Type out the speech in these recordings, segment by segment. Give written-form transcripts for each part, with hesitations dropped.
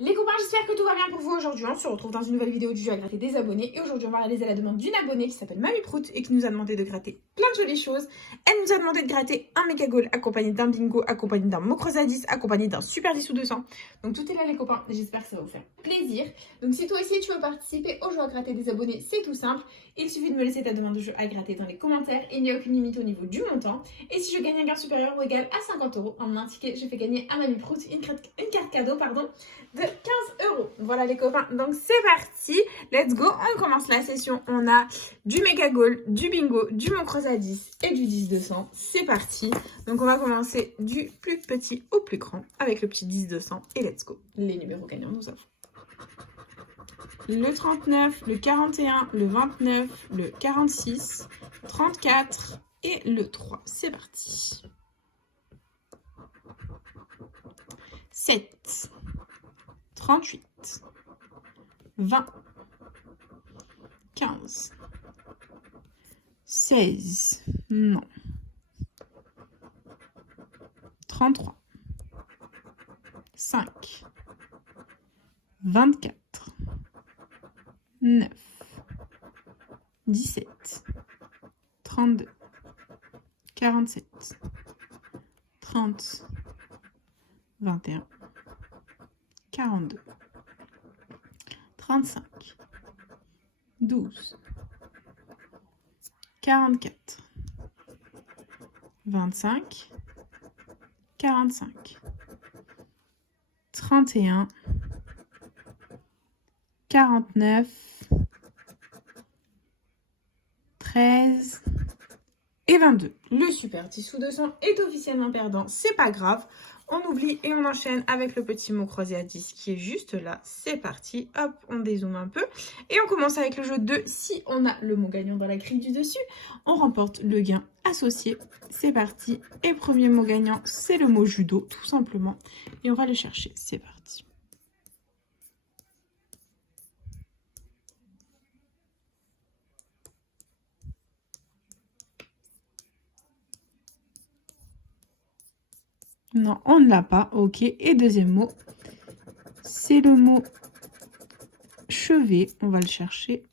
Les copains, j'espère que tout va bien pour vous aujourd'hui. On se retrouve dans une nouvelle vidéo du jeu à gratter des abonnés. Et aujourd'hui, on va réaliser la demande d'une abonnée qui s'appelle Mamie Prout et qui nous a demandé de gratter plein de jolies choses. Elle nous a demandé de gratter un méga goal accompagné d'un bingo, accompagné d'un mot croisé à 10, accompagné d'un super 10 ou 200. Donc tout est là les copains, j'espère que ça va vous faire plaisir. Donc si toi aussi tu veux participer au jeu à gratter des abonnés, c'est tout simple. Il suffit de me laisser ta demande de jeu à gratter dans les commentaires. Il n'y a aucune limite au niveau du montant. Et si je gagne un gain supérieur ou égal à 50 € en un ticket, je fais gagner à Mamie Prout une carte cadeau de 15 €. Voilà les copains, donc c'est parti, let's go, on commence la session. On a du méga goal, du bingo, du mot croisé à 10 et du 10-200. C'est parti. Donc on va commencer du plus petit au plus grand avec le petit 10-200 et let's go. Les numéros gagnants, nous avons le 39, le 41, le 29, le 46, 34 et le 3. C'est parti. 7, 38, 20, 15, 16, non, 33, 5, 24, 9, 17, 32, 47, 30, 21, 42, 35, 12, 44, 25, 45, 31, 49, 13 et 22. Le super 10 ou 200 est officiellement perdant, c'est pas grave. On oublie et on enchaîne avec le petit mot croisé à 10 qui est juste là. C'est parti. Hop, on dézoome un peu. Et on commence avec le jeu de si on a le mot gagnant dans la grille du dessus, on remporte le gain associé. C'est parti. Et premier mot gagnant, c'est le mot judo, tout simplement. Et on va le chercher. C'est parti. Non, on ne l'a pas. Ok. Et deuxième mot, c'est le mot chevet. On va le chercher.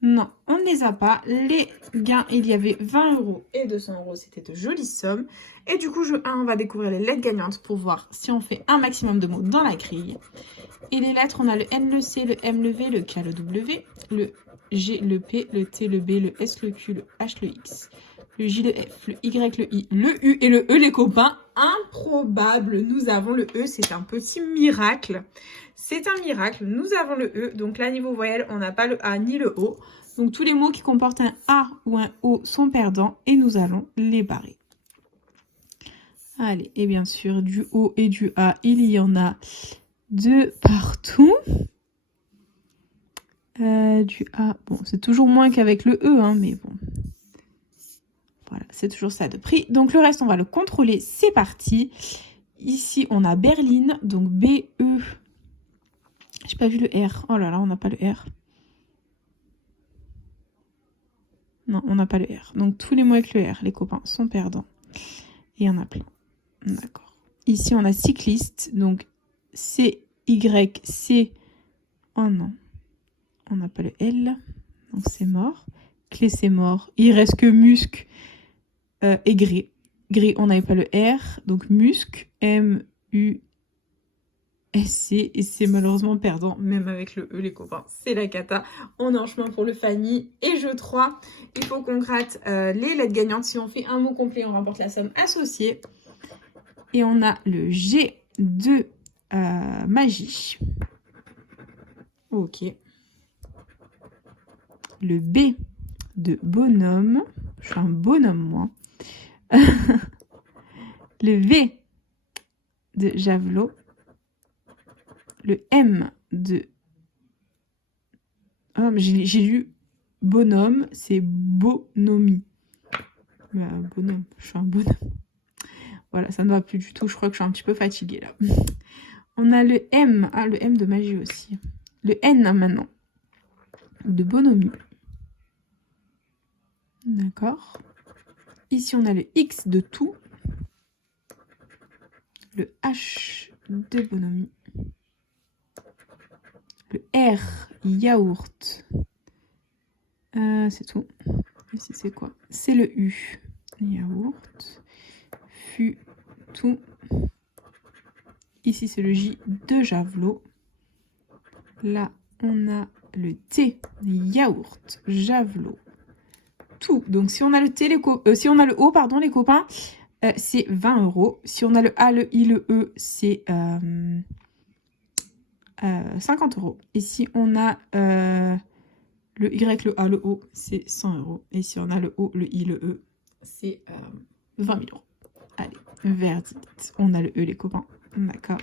Non, on ne les a pas. Les gains, il y avait 20 € et 200 €. C'était de jolies sommes. Et du coup, jeu 1, on va découvrir les lettres gagnantes pour voir si on fait un maximum de mots dans la grille. Et les lettres, on a le N, le C, le M, le V, le K, le W, le G, le P, le T, le B, le S, le Q, le H, le X, le J, le F, le Y, le I, le U et le E, les copains. Improbable, nous avons le E, c'est un petit miracle. C'est un miracle, nous avons le E. Donc là, niveau voyelle, on n'a pas le A ni le O. Donc tous les mots qui comportent un A ou un O sont perdants et nous allons les barrer. Allez, et bien sûr, du O et du A, il y en a de partout. Du A, bon, c'est toujours moins qu'avec le E, hein, mais bon. Voilà, c'est toujours ça de prix. Donc le reste, on va le contrôler. C'est parti. Ici, on a Berlin, donc B-E. J'ai pas vu le R. Oh là là, on n'a pas le R. Non, on n'a pas le R. Donc tous les mots avec le R, les copains, sont perdants. Et il y en a plein. D'accord. Ici, on a cycliste, donc C-Y-C. Oh non. On n'a pas le L, donc c'est mort. Clé, c'est mort. Il reste que musc et gris. Gris, on n'avait pas le R, donc musc, M-U-S-C, et c'est malheureusement perdant, même avec le E, les copains. C'est la cata. On est en chemin pour le Fanny. Et jeu 3, il faut qu'on gratte les lettres gagnantes. Si on fait un mot complet, on remporte la somme associée. Et on a le G de magie. Ok. Le B de bonhomme. Je suis un bonhomme, moi. Le V de javelot. Le M de... Ah, mais j'ai lu bonhomme, c'est bonhomie. Bonhomme, je suis un bonhomme. Voilà, ça ne va plus du tout. Je crois que je suis un petit peu fatiguée, là. On a le M. Ah, le M de magie aussi. Le N, maintenant. De bonhomie. D'accord. Ici, on a le X de tout. Le H de bonhomie. Le R, yaourt. C'est tout. Ici, c'est quoi? C'est le U. Yaourt. Fu, tout. Ici, c'est le J de javelot. Là, on a le T, yaourt, javelot, tout. Donc, si on a le T, si on a le O, pardon, les copains, c'est 20 €. Si on a le A, le I, le E, c'est 50 €. Et si on a le Y, le A, le O, c'est 100 €. Et si on a le O, le I, le E, c'est 20 000 €. Allez, verdict. On a le E, les copains. D'accord.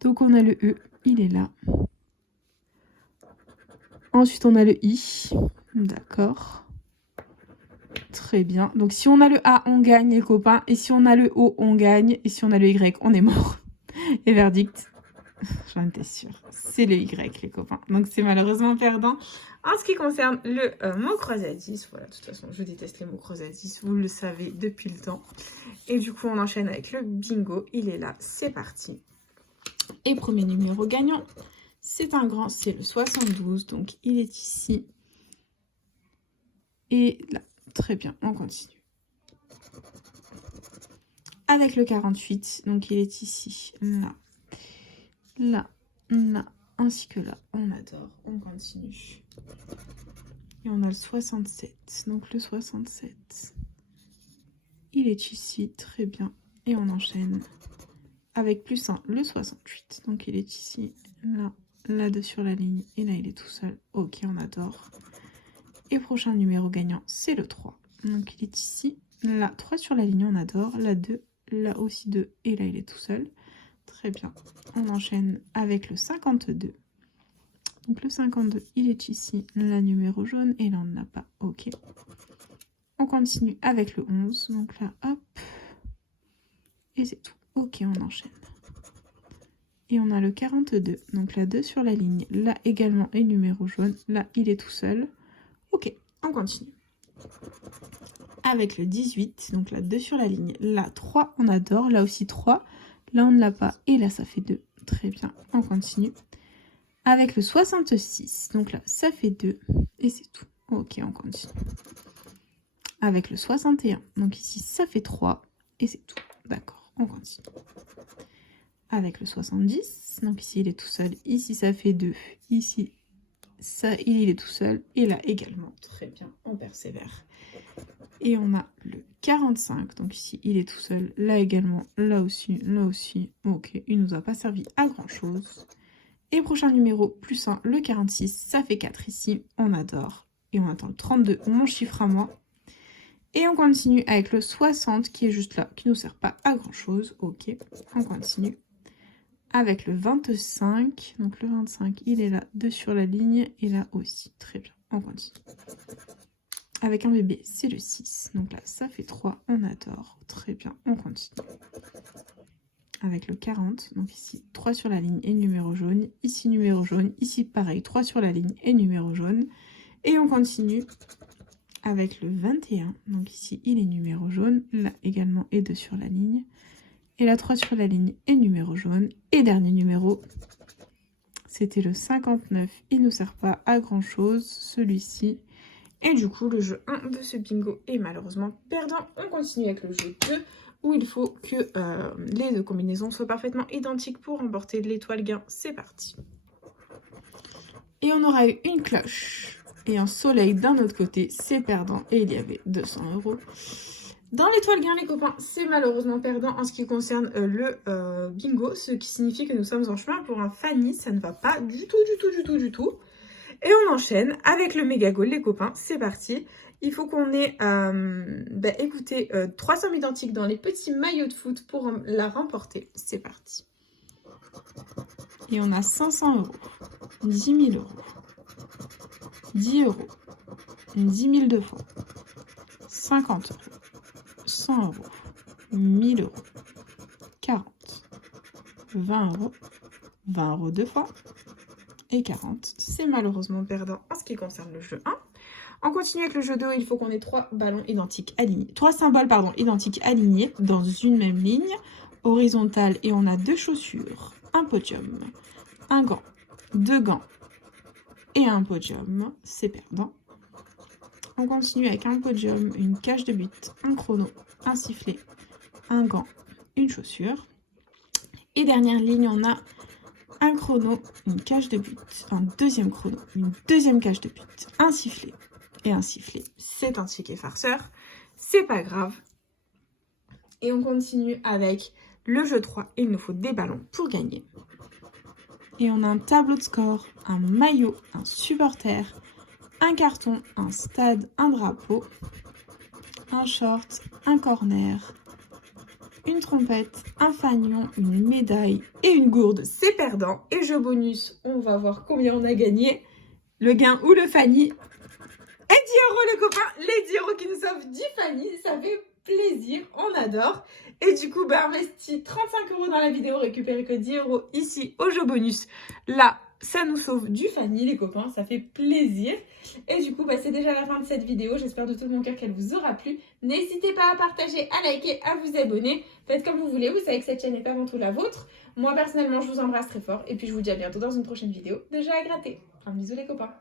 Donc, on a le E, il est là. Ensuite, on a le I. D'accord. Très bien. Donc, si on a le A, on gagne, les copains. Et si on a le O, on gagne. Et si on a le Y, on est mort. Et verdict, j'en étais sûre. C'est le Y, les copains. Donc, c'est malheureusement perdant. En ce qui concerne le mot croisé à 10, voilà, de toute façon, je déteste les mots croisés à 10. Vous le savez depuis le temps. Et du coup, on enchaîne avec le bingo. Il est là. C'est parti. Et premier numéro gagnant. C'est un grand, c'est le 72, donc il est ici. Et là, très bien, on continue. Avec le 48, donc il est ici, là, là, là, ainsi que là. On adore, on continue. Et on a le 67, donc le 67. Il est ici, très bien. Et on enchaîne avec plus 1, le 68. Donc il est ici, là. Là-deux sur la ligne, et là il est tout seul. Ok, on adore. Et prochain numéro gagnant, c'est le 3. Donc il est ici, là, 3 sur la ligne, on adore. Là 2, là aussi 2, et là il est tout seul. Très bien. On enchaîne avec le 52. Donc le 52, il est ici, la numéro jaune, et là on ne l'a pas. Ok. On continue avec le 11. Donc là, hop. Et c'est tout. Ok, on enchaîne. Et on a le 42, donc là 2 sur la ligne, là également et numéro jaune, là il est tout seul. Ok, on continue. Avec le 18, donc là 2 sur la ligne, là 3, on adore, là aussi 3, là on ne l'a pas, et là ça fait 2. Très bien, on continue. Avec le 66, donc là ça fait 2, et c'est tout. Ok, on continue. Avec le 61, donc ici ça fait 3, et c'est tout. D'accord, on continue. Avec le 70, donc ici il est tout seul, ici ça fait 2, ici ça il est tout seul, et là également, très bien, on persévère. Et on a le 45, donc ici il est tout seul, là également, là aussi, ok, il nous a pas servi à grand chose. Et prochain numéro, plus 1, le 46, ça fait 4 ici, on adore. Et on attend le 32, mon chiffre à moi. Et on continue avec le 60 qui est juste là, qui ne nous sert pas à grand chose, ok, on continue. Avec le 25, donc le 25, il est là, 2 sur la ligne, et là aussi, très bien, on continue. Avec un bébé, c'est le 6, donc là, ça fait 3, on adore, très bien, on continue. Avec le 40, donc ici, 3 sur la ligne et numéro jaune, ici numéro jaune, ici pareil, 3 sur la ligne et numéro jaune, et on continue avec le 21, donc ici, il est numéro jaune, là également, et 2 sur la ligne, et la 3 sur la ligne et numéro jaune. Et dernier numéro, c'était le 59. Il ne nous sert pas à grand chose, celui-ci. Et du coup, le jeu 1 de ce bingo est malheureusement perdant. On continue avec le jeu 2, où il faut que les deux combinaisons soient parfaitement identiques pour remporter l'étoile gain. C'est parti. Et on aura eu une cloche et un soleil d'un autre côté. C'est perdant. Et il y avait 200 €. Dans l'étoile gain, les copains, c'est malheureusement perdant en ce qui concerne le bingo, ce qui signifie que nous sommes en chemin pour un Fanny. Ça ne va pas du tout. Et on enchaîne avec le méga goal, les copains. C'est parti. Il faut qu'on ait, écoutez, 3 sommes identiques dans les petits maillots de foot pour la remporter. C'est parti. Et on a 500 €, 10 000 €, 10 €, 10 000 deux fois, 50 €. 100 €, 1000 €, 40, 20 €, 20 € deux fois, et 40. C'est malheureusement perdant en ce qui concerne le jeu 1. On continue avec le jeu d'eau, il faut qu'on ait 3 ballons identiques alignés. 3 symboles, pardon, identiques alignés dans une même ligne horizontale. Et on a 2 chaussures, un podium, un gant, 2 gants et un podium. C'est perdant. On continue avec un podium, une cage de but, un chrono, un sifflet, un gant, une chaussure. Et dernière ligne, on a un chrono, une cage de but, un deuxième chrono, une deuxième cage de but, un sifflet et un sifflet. C'est un ticket farceur, c'est pas grave. Et on continue avec le jeu 3. Il nous faut des ballons pour gagner. Et on a un tableau de score, un maillot, un supporter, un carton, un stade, un drapeau, un short, un corner, une trompette, un fanion, une médaille et une gourde. C'est perdant. Et jeu bonus, on va voir combien on a gagné. Le gain ou le Fanny. Et 10 € les copains, les 10 € qui nous sauvent du Fanny, ça fait plaisir, on adore. Et du coup, investi 35 € dans la vidéo, récupéré que 10 € ici au jeu bonus. Là, ça nous sauve du Fanny les copains, ça fait plaisir. Et du coup, c'est déjà la fin de cette vidéo. J'espère de tout mon cœur qu'elle vous aura plu. N'hésitez pas à partager, à liker, à vous abonner. Faites comme vous voulez, vous savez que cette chaîne est avant tout la vôtre. Moi, personnellement, je vous embrasse très fort. Et puis, je vous dis à bientôt dans une prochaine vidéo. Déjà à gratter. Un bisou les copains.